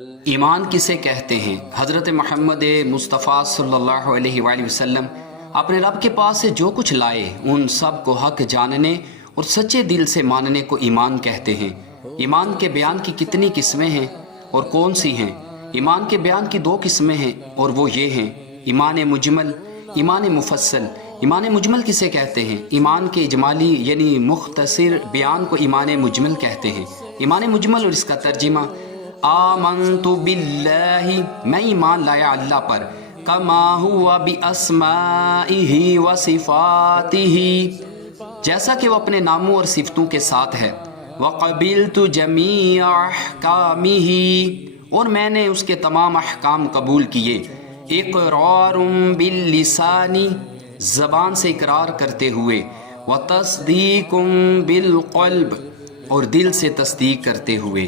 ایمان کسے کہتے ہیں؟ حضرت محمد مصطفیٰ صلی اللہ علیہ وآلہ وسلم اپنے رب کے پاس سے جو کچھ لائے ان سب کو حق جاننے اور سچے دل سے ماننے کو ایمان کہتے ہیں۔ ایمان کے بیان کی کتنی قسمیں ہیں اور کون سی ہیں؟ ایمان کے بیان کی دو قسمیں ہیں اور وہ یہ ہیں: ایمان مجمل، ایمان مفصل۔ ایمان مجمل کسے کہتے ہیں؟ ایمان کے اجمالی یعنی مختصر بیان کو ایمان مجمل کہتے ہیں۔ ایمان مجمل اور اس کا ترجمہ: آمنت باللہ، میں ایمان لایا اللہ پر، کما ہوا باسمائہ و صفاتہ، جیسا کہ وہ اپنے ناموں اور صفتوں کے ساتھ ہے، وقبلت جمیع احکامہ، اور میں نے اس کے تمام احکام قبول کیے، اقرار باللسان، زبان سے اقرار کرتے ہوئے، وتصدیق بالقلب، اور دل سے تصدیق کرتے ہوئے۔